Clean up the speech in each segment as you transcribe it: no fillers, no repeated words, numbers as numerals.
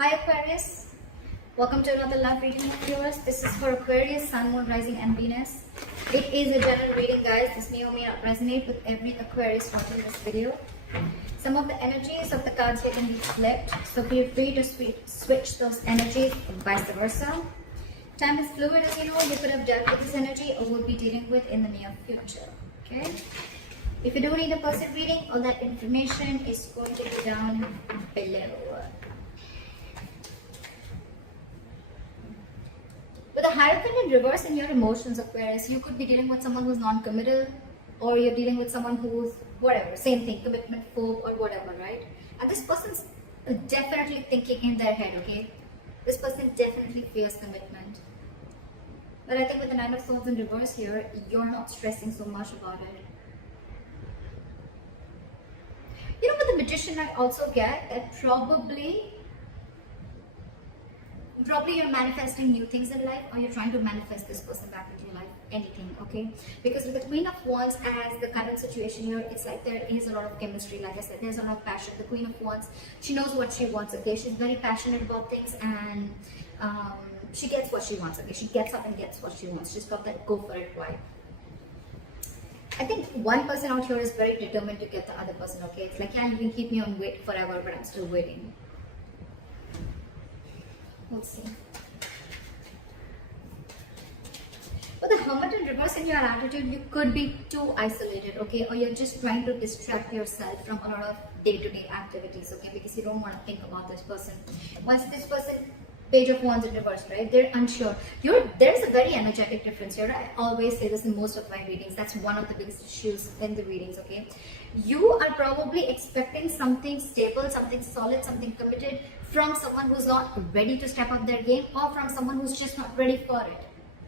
Hi Aquarius, welcome to another love reading of yours. This is for Aquarius, Sun, Moon, Rising and Venus. It is a general reading, guys. This may or may not resonate with every Aquarius watching this video. Some of the energies of the cards here can be flipped, so feel free to switch those energies and vice versa. Time is fluid, as you know. You could have dealt with this energy or would be dealing with in the near future. Okay? If you do need a personal reading, all that information is going to be down below. With the Hierophant in reverse in your emotions, Aquarius, you could be dealing with someone who's non-committal, or you're dealing with someone who's whatever, same thing, commitment phobe or whatever, right? And this person's definitely thinking in their head, okay? This person definitely fears commitment. But I think with the Nine of Swords in reverse here, you're not stressing so much about it. You know, with the Magician, I also get that probably you're manifesting new things in life, or you're trying to manifest this person back into your life, anything, okay? Because with the Queen of Wands as the current situation here, it's like there is a lot of chemistry. Like I said, there's a lot of passion. The Queen of Wands, she knows what she wants, okay? She's very passionate about things, and she gets what she wants, okay? She gets up and gets what she wants. She's got that go for it vibe. I think one person out here is very determined to get the other person, okay? It's like, yeah, you can keep me on wait forever, but I'm still waiting. Let's see. With the Hermit in reverse in your attitude, you could be too isolated, okay? Or you're just trying to distract yourself from a lot of day-to-day activities, okay? Because you don't want to think about this person. Once this person, Page of Wands in reverse, right? They're unsure. There's a very energetic difference here. I always say this in most of my readings. That's one of the biggest issues in the readings, okay? You are probably expecting something stable, something solid, something committed from someone who's not ready to step up their game, or from someone who's just not ready for it.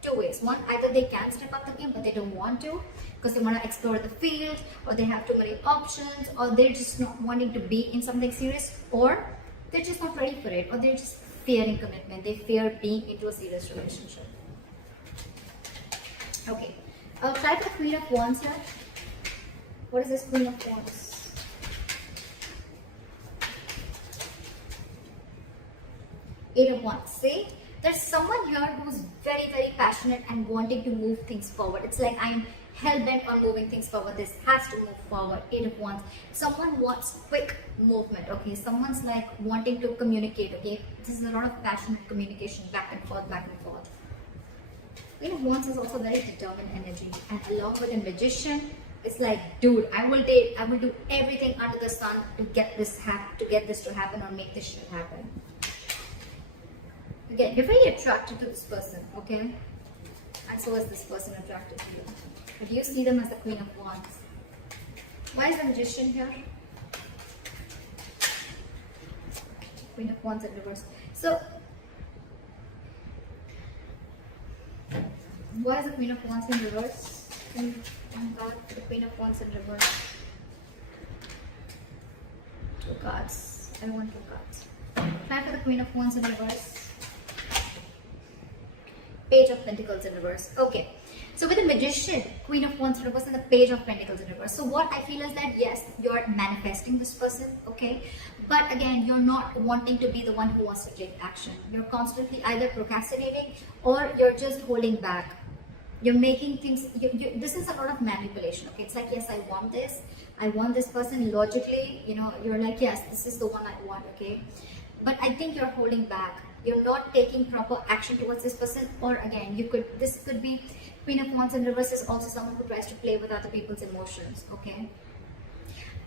Two ways. One, either they can step up the game, but they don't want to because they want to explore the field, or they have too many options, or they're just not wanting to be in something serious, or they're just not ready for it, or they're just fearing commitment. They fear being into a serious relationship. Okay, I'll try for the Queen of Wands here. What is this Queen of Wands? Eight of Wands. See, there's someone here who's very, very passionate and wanting to move things forward. It's like, I'm hell-bent on moving things forward. This has to move forward. Eight of Wands. Someone wants quick movement, okay? Someone's like wanting to communicate, okay? This is a lot of passionate communication, back and forth, back and forth. Queen of Wands is also very determined energy. And along with a Magician, it's like, dude, I will do everything under the sun to get this to happen, or make this shit happen. Again, you're very attracted to this person, okay? And so is this person attracted to you. But you see them as the Queen of Wands. Why is the Magician here? Queen of Wands in reverse. So, why is the Queen of Wands in reverse? One card for the Queen of Wands in reverse. Two cards. I don't want two cards. Try for the Queen of Wands in reverse. Page of Pentacles in reverse. Okay, so with the Magician, Queen of Wands in reverse, and the Page of Pentacles in reverse. So what I feel is that yes, you're manifesting this person, okay, but again, you're not wanting to be the one who wants to take action. You're constantly either procrastinating, or you're just holding back. You're making things, this is a lot of manipulation, okay? It's like, yes, I want this person. Logically, you know, you're like, yes, this is the one I want, okay? But I think you're holding back. You're not taking proper action towards this person. Or again, this could be Queen of Wands in reverse is also someone who tries to play with other people's emotions, okay?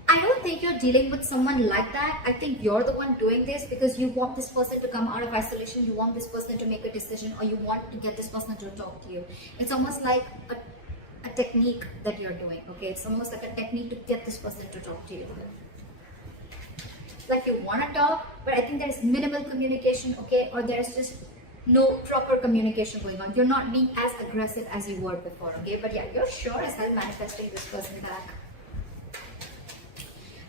I don't think you're dealing with someone like that. I think you're the one doing this because you want this person to come out of isolation. You want this person to make a decision, or you want to get this person to talk to you. It's almost like a technique that you're doing, okay? It's almost like a technique to get this person to talk to you. Like, you want to talk, but I think there's minimal communication, okay? Or there's just no proper communication going on. You're not being as aggressive as you were before, okay? But yeah, you're sure as hell manifesting this person back.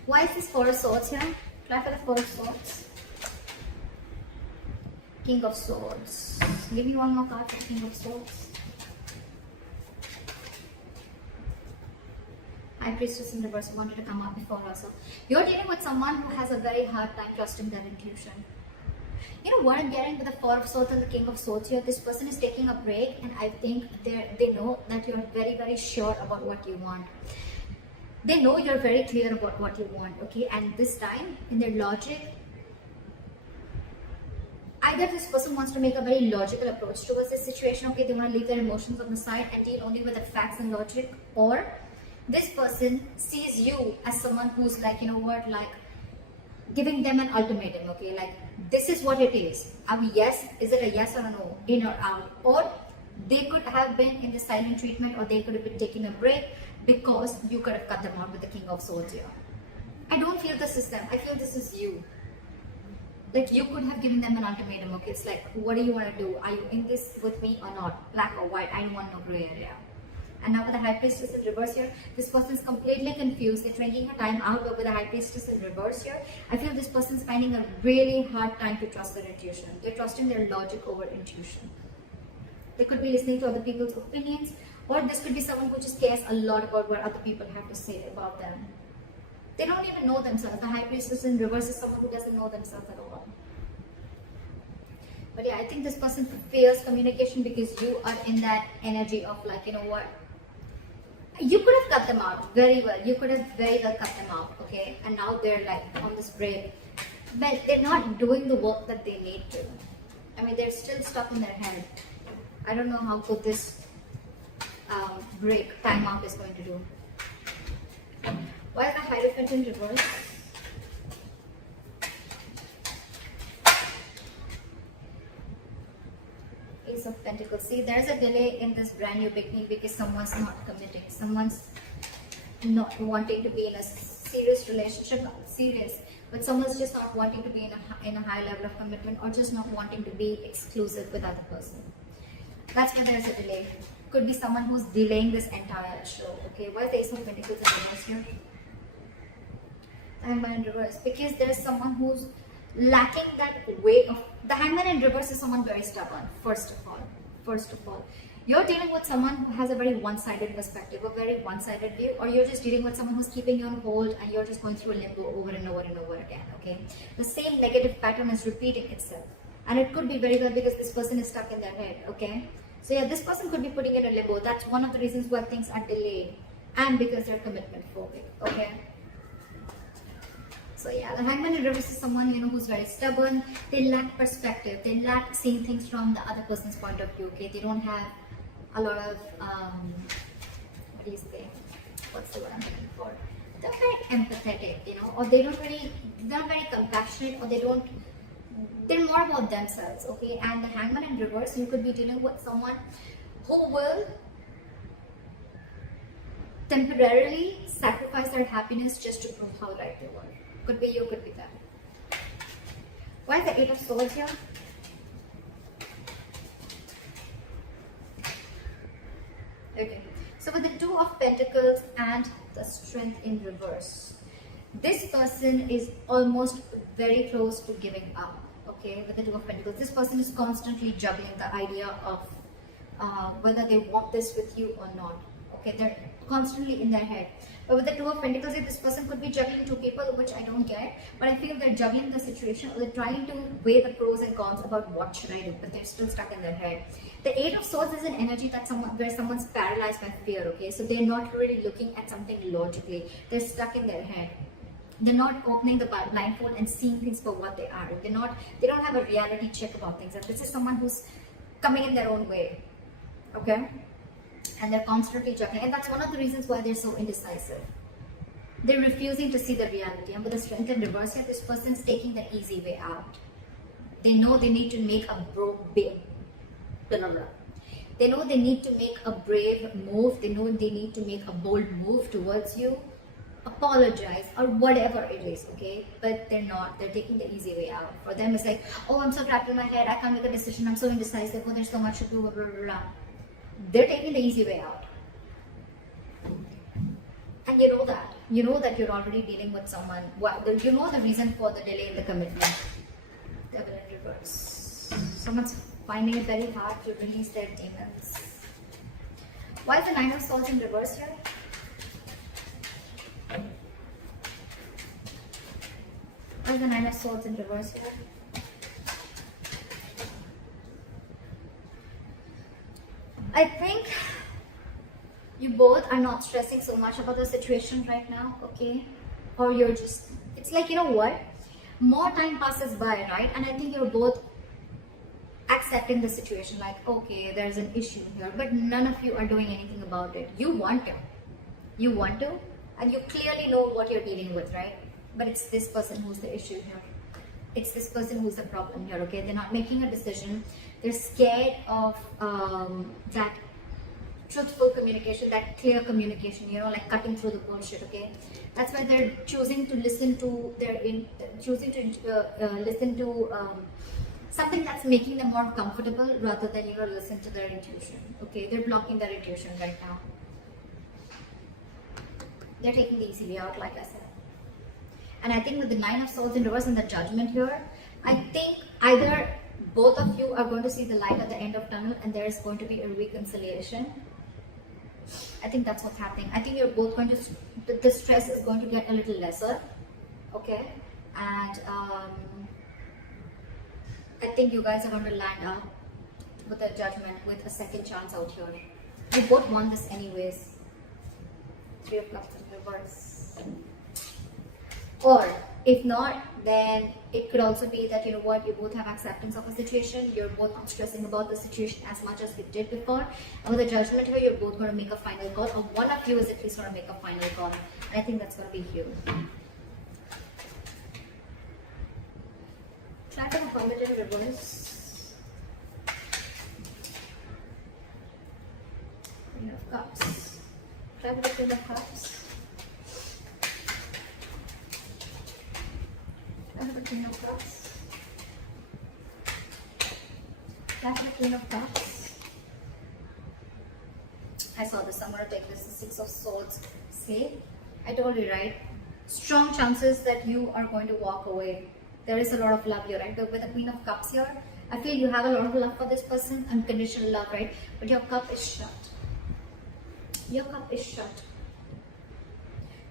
Why is this Four of Swords here? Try for the Four of Swords. King of Swords. Give me one more card for King of Swords. High Priestess in reverse wanted to come up before also. You're dealing with someone who has a very hard time trusting their intuition. You know what I'm getting with the Four of Swords and the King of Swords here? This person is taking a break, and I think they know that you're very, very sure about what you want. They know you're very clear about what you want, okay? And this time, in their logic, either this person wants to make a very logical approach towards this situation, okay? They want to leave their emotions on the side and deal only with the facts and logic, or this person sees you as someone who's like, you know what, like giving them an ultimatum, okay? Like, this is what it is. Are we yes? Is it a yes or a no? In or out? Or they could have been in the silent treatment, or they could have been taking a break because you could have cut them out with the King of Swords here. I don't feel this is them. I feel this is you. Like, you could have given them an ultimatum, okay? It's like, what do you want to do? Are you in this with me or not? Black or white? I don't want no gray area. And now with the High Priestess in reverse here, this person is completely confused. They're drinking her time out, but with the High Priestess in reverse here, I feel this person is finding a really hard time to trust their intuition. They're trusting their logic over intuition. They could be listening to other people's opinions, or this could be someone who just cares a lot about what other people have to say about them. They don't even know themselves. The High Priestess in reverse is someone who doesn't know themselves at all. But yeah, I think this person fears communication because you are in that energy of like, you know what? You could have cut them out very well. You could have very well cut them out, okay? And now they're like on this break. But they're not doing the work that they need to. I mean, they're still stuck in their head. I don't know how good this break, time out is going to do. Why is the Hierophant in reverse? Ace of Pentacles. See, there's a delay in this brand new beginning because someone's not committing. Someone's not wanting to be in a serious relationship, not serious, but someone's just not wanting to be in a high level of commitment, or just not wanting to be exclusive with other person. That's why there's a delay. Could be someone who's delaying this entire show. Okay, why is the Ace of Pentacles in reverse here? Hangman in reverse, because there's someone who's lacking that way of. The Hangman in reverse is someone very stubborn. First of all, you're dealing with someone who has a very one-sided perspective, a very one-sided view, or you're just dealing with someone who's keeping you on hold and you're just going through a limbo over and over and over again. Okay, the same negative pattern is repeating itself, and it could be very well because this person is stuck in their head. Okay, so yeah, this person could be putting in a limbo. That's one of the reasons why things are delayed, and because they're commitment phobic. Okay. So yeah, the Hangman in reverse is someone, you know, who's very stubborn. They lack perspective. They lack seeing things from the other person's point of view. Okay, they don't have a lot of what do you say? What's the word I'm looking for? They're very empathetic, you know, or they're not very compassionate, or they're more about themselves. Okay, and the Hangman in reverse, you could be dealing with someone who will temporarily sacrifice their happiness just to prove how right they were. Could be you, could be them. Why is the Eight of Swords here? Okay, so with the Two of Pentacles and the Strength in reverse, this person is almost very close to giving up. Okay, with the Two of Pentacles, this person is constantly juggling the idea of whether they want this with you or not. Okay, they're constantly in their head. But with the Two of Pentacles, this person could be juggling two people, which I don't get. But I feel they're juggling the situation, or they're trying to weigh the pros and cons about what should I do, but they're still stuck in their head. The Eight of Swords is an energy that where someone's paralyzed by fear. Okay, so they're not really looking at something logically. They're stuck in their head. They're not opening the blindfold and seeing things for what they are. They don't have a reality check about things. And this is someone who's coming in their own way. Okay. And they're constantly juggling, and that's one of the reasons why they're so indecisive. They're refusing to see the reality, and with the Strength in reverse here, this person's taking the easy way out. They know they need to make a They know they need to make a brave move. They know they need to make a bold move towards you, apologize, or whatever it is. Okay, but they're not. They're taking the easy way out. For them, it's like, oh, I'm so trapped in my head. I can't make a decision. I'm so indecisive. Oh, there's so much to do. Blah, blah, blah. They're taking the easy way out. And you know that. You know that you're already dealing with someone. You know the reason for the delay in the commitment. Devil in reverse. Someone's finding it very hard to release their demons. Why is the Nine of Swords in reverse here? Why is the Nine of Swords in reverse here? I think you both are not stressing so much about the situation right now, okay? Or you're just, it's like, you know what? More time passes by, right? And I think you're both accepting the situation, like, okay, there's an issue here, but none of you are doing anything about it. You want to, and you clearly know what you're dealing with, right? But it's this person who's the issue here. It's this person who's the problem here, okay? They're not making a decision. They're scared of that truthful communication, that clear communication, you know, like cutting through the bullshit, okay? That's why they're choosing to listen to listen to something that's making them more comfortable rather than, you know, listen to their intuition, okay? They're blocking their intuition right now. They're taking the easy way out, like I said. And I think with the 9 of Swords in reverse and the Judgment here, I think either both of you are going to see the light at the end of tunnel and there is going to be a reconciliation. I think that's what's happening. I think you're both going to, the stress is going to get a little lesser, okay? And I think you guys are going to land up with a Judgment, with a second chance out here. You both want this anyways. 3 of Cups in reverse. Or if not, then it could also be that, you know what, you both have acceptance of a situation. You're both not stressing about the situation as much as you did before. And with the Judgment here, you're both going to make a final call, or one of you is at least going to make a final call. And I think that's going to be huge. Try to have a in reverse. Queen of Cups. Try with the Queen of Cups. Try with the Queen of Cups. Try with the Queen of Cups. I saw this. I'm going to take this. The 6 of Swords. See? I told you, right? Strong chances that you are going to walk away. There is a lot of love here, right? But with the Queen of Cups here, I feel you have a lot of love for this person, unconditional love, right? But your cup is shut. Your cup is shut.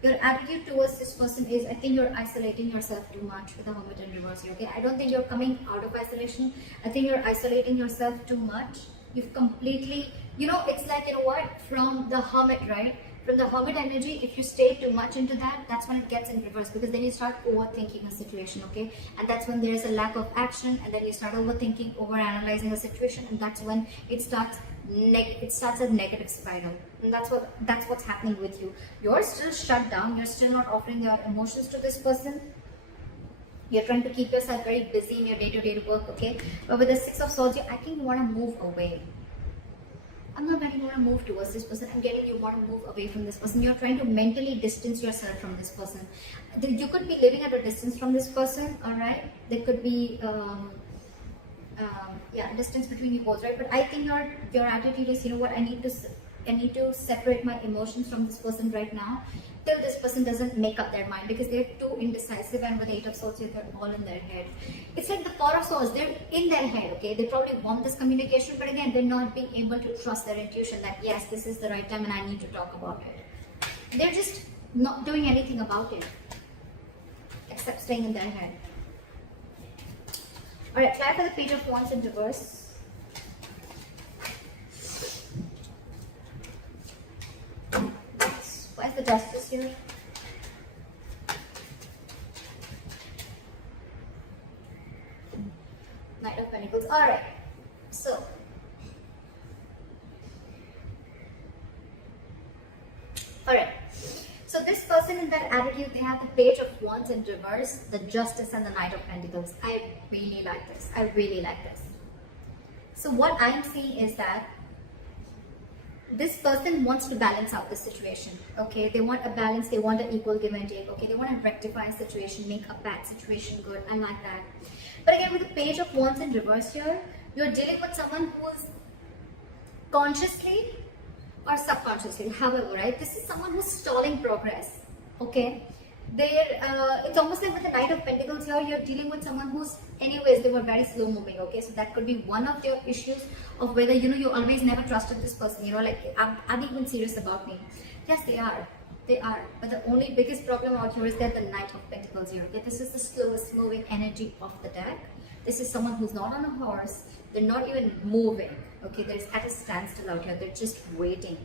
Your attitude towards this person is, I think you're isolating yourself too much with the Hermit in reverse here, okay? I don't think you're coming out of isolation. I think you're isolating yourself too much. You've completely, you know, it's like, you know what, from the Hermit, right? From the Hermit energy, if you stay too much into that, that's when it gets in reverse, because then you start overthinking a situation, okay? And that's when there's a lack of action, and then you start overthinking, overanalyzing a situation, and that's when it starts a negative spiral. And that's what's happening with you. You're still shut down. You're still not offering your emotions to this person. You're trying to keep yourself very busy in your day-to-day work, okay? But with the 6 of Swords, I think you want to move away. I'm not getting you want to move towards this person. I'm getting you want to move away from this person. You're trying to mentally distance yourself from this person. You could be living at a distance from this person, all right? There could be distance between you both, right? But I think your attitude is, you know what, I need to separate my emotions from this person right now till this person doesn't make up their mind, because they're too indecisive, and with the 8 of Swords, they're all in their head. It's like the 4 of Swords, they're in their head, okay? They probably want this communication, but again, they're not being able to trust their intuition that, yes, this is the right time and I need to talk about it. They're just not doing anything about it, except staying in their head. Alright, try for the Page of Wands in reverse. Why is the Justice here? Knight of Pentacles. Alright, so this person in that attitude, they have the Page of Wands in reverse, the Justice, and the Knight of Pentacles. I really like this. I really like this. So what I'm seeing is that this person wants to balance out the situation, okay? They want a balance, they want an equal give and take, okay? They want to rectify a situation, make a bad situation good. I like that. But again, with the Page of Wands in reverse here, you're dealing with someone who is consciously or subconsciously, however, right? This is someone who's stalling progress, okay? It's almost like with the Knight of Pentacles here, you're dealing with someone who's, anyways, they were very slow moving, okay? So that could be one of your issues of whether, you know, you always never trusted this person, you know, like, are they even serious about me? Yes, they are. They are. But the only biggest problem out here is that the Knight of Pentacles here. Okay, this is the slowest moving energy of the deck. This is someone who's not on a horse. They're not even moving. Okay, they're at a standstill out here. They're just waiting.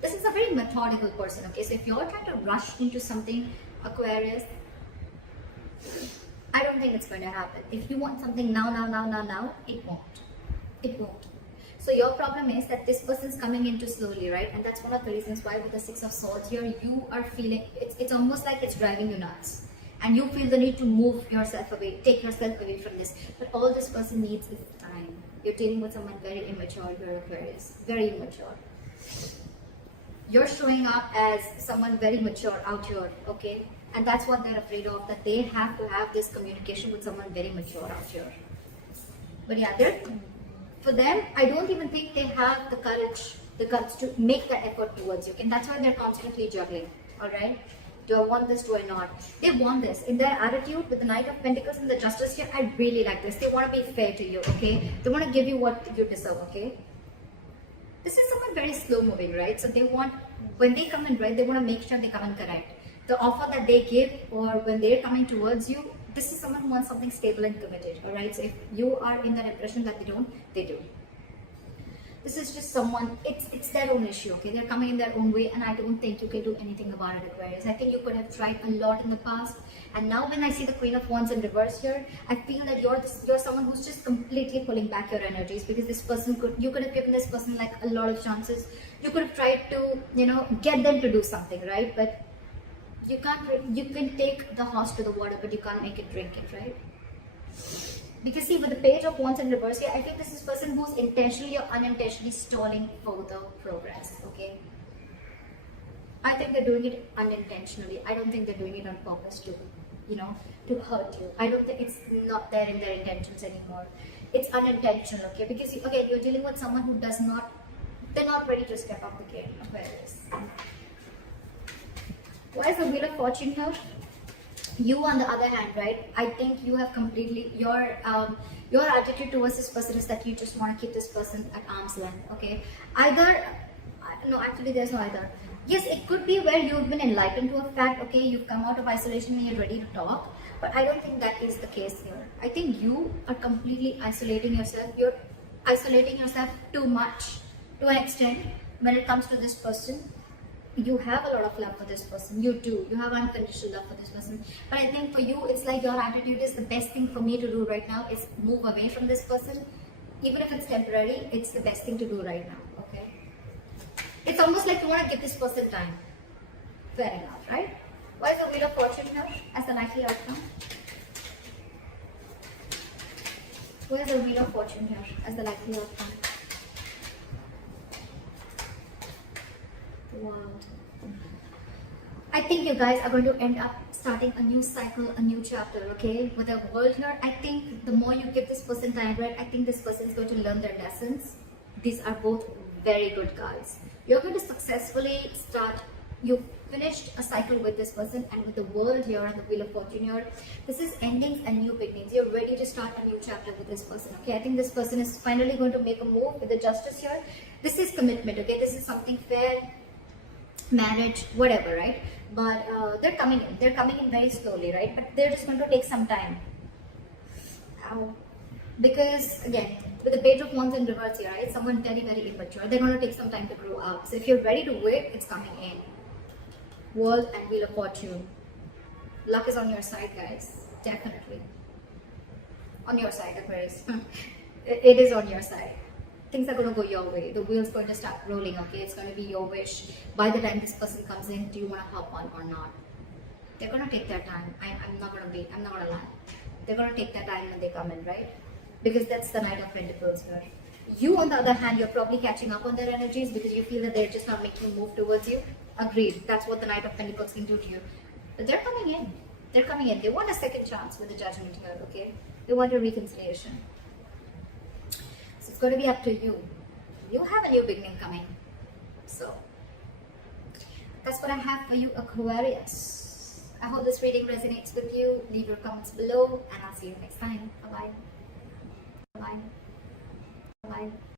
This is a very methodical person. Okay, so if you're trying to rush into something, Aquarius, I don't think it's going to happen. If you want something now, it won't. It won't. So your problem is that this person's coming into slowly, right? And that's one of the reasons why with the Six of Swords here, you are feeling, it's almost like it's driving you nuts. And you feel the need to move yourself away, take yourself away from this. But all this person needs is time. You're dealing with someone very immature, you're Aquarius, very immature. You're showing up as someone very mature out here, okay? And that's what they're afraid of, that they have to have this communication with someone very mature out here. But yeah, for them, I don't even think they have the courage, the guts to make that effort towards you. And that's why they're constantly juggling, alright? Do I want this? Do I not? They want this. In their attitude with the Knight of Pentacles and the Justice here, I really like this. They want to be fair to you, okay? They want to give you what you deserve, okay? This is someone very slow moving, right? So they want, when they come in red, they want to make sure they come in correct. The offer that they give, or when they're coming towards you, this is someone who wants something stable and committed, alright? So if you are in that impression that they don't, they do. This is just someone, it's their own issue, okay? They're coming in their own way, and I don't think you can do anything about it, Aquarius. I think you could have tried a lot in the past, and now when I see the Queen of Wands in reverse here, I feel that you're someone who's just completely pulling back your energies, because this person you could have given this person like a lot of chances. You could have tried to, get them to do something, right? But you can take the horse to the water, but you can't make it drink it, right? Because see, with the Page of Wands in reverse here, I think this is a person who's intentionally or unintentionally stalling further progress, okay? I think they're doing it unintentionally. I don't think they're doing it on purpose to hurt you. I don't think it's not there in their intentions anymore. It's unintentional, okay? Because again, you're dealing with someone who they're not ready to step up the game, Aquarius. Why is the Wheel of Fortune here? You, on the other hand, right? I think you have completely your attitude towards this person is that you just want to keep this person at arm's length. Okay, no, actually, there's no either. Yes, it could be where you've been enlightened to a fact. Okay, you've come out of isolation and you're ready to talk. But I don't think that is the case here. I think you are completely isolating yourself. You're isolating yourself too much to an extent when it comes to this person. You have a lot of love for this person. You do. You have unconditional love for this person. But I think for you, it's like your attitude is the best thing for me to do right now is move away from this person. Even if it's temporary, it's the best thing to do right now. Okay? It's almost like you want to give this person time. Fair enough, right? Why is the Wheel of Fortune here as the likely outcome? Where's the Wheel of Fortune here as the likely outcome? Wow. I think you guys are going to end up starting a new cycle, a new chapter, okay? With the world here, I think the more you give this person time, right, I think this person is going to learn their lessons. These are both very good cards. You're going to successfully you finished a cycle with this person, and with the world here and the Wheel of Fortune here, this is endings and new beginnings. You're ready to start a new chapter with this person, okay? I think this person is finally going to make a move with the Justice here. This is commitment, okay? This is something fair, marriage, whatever, right? But they're coming in very slowly, right? But they're just going to take some time. Because again, with the Page of Wands in reverse here, right? Someone very, very immature. They're going to take some time to grow up. So if you're ready to wait, it's coming in. World and Wheel of Fortune. Luck is on your side, guys. Definitely. On your side, Aquarius. It is on your side. Things are going to go your way. The wheel's going to start rolling, okay? It's going to be your wish. By the time this person comes in, do you want to hop on or not? They're going to take their time. I'm not going to lie. They're going to take their time when they come in, right? Because that's the Knight of Pentacles here. You, on the other hand, you're probably catching up on their energies because you feel that they're just not making a move towards you. Agreed. That's what the Knight of Pentacles can do to you. But they're coming in. They're coming in. They want a second chance with the Judgment here, okay? They want a reconciliation. So it's going to be up to you. You have a new beginning coming. So that's what I have for you, Aquarius. I hope this reading resonates with you. Leave your comments below, and I'll see you next time. Bye-bye. Bye-bye. Bye-bye.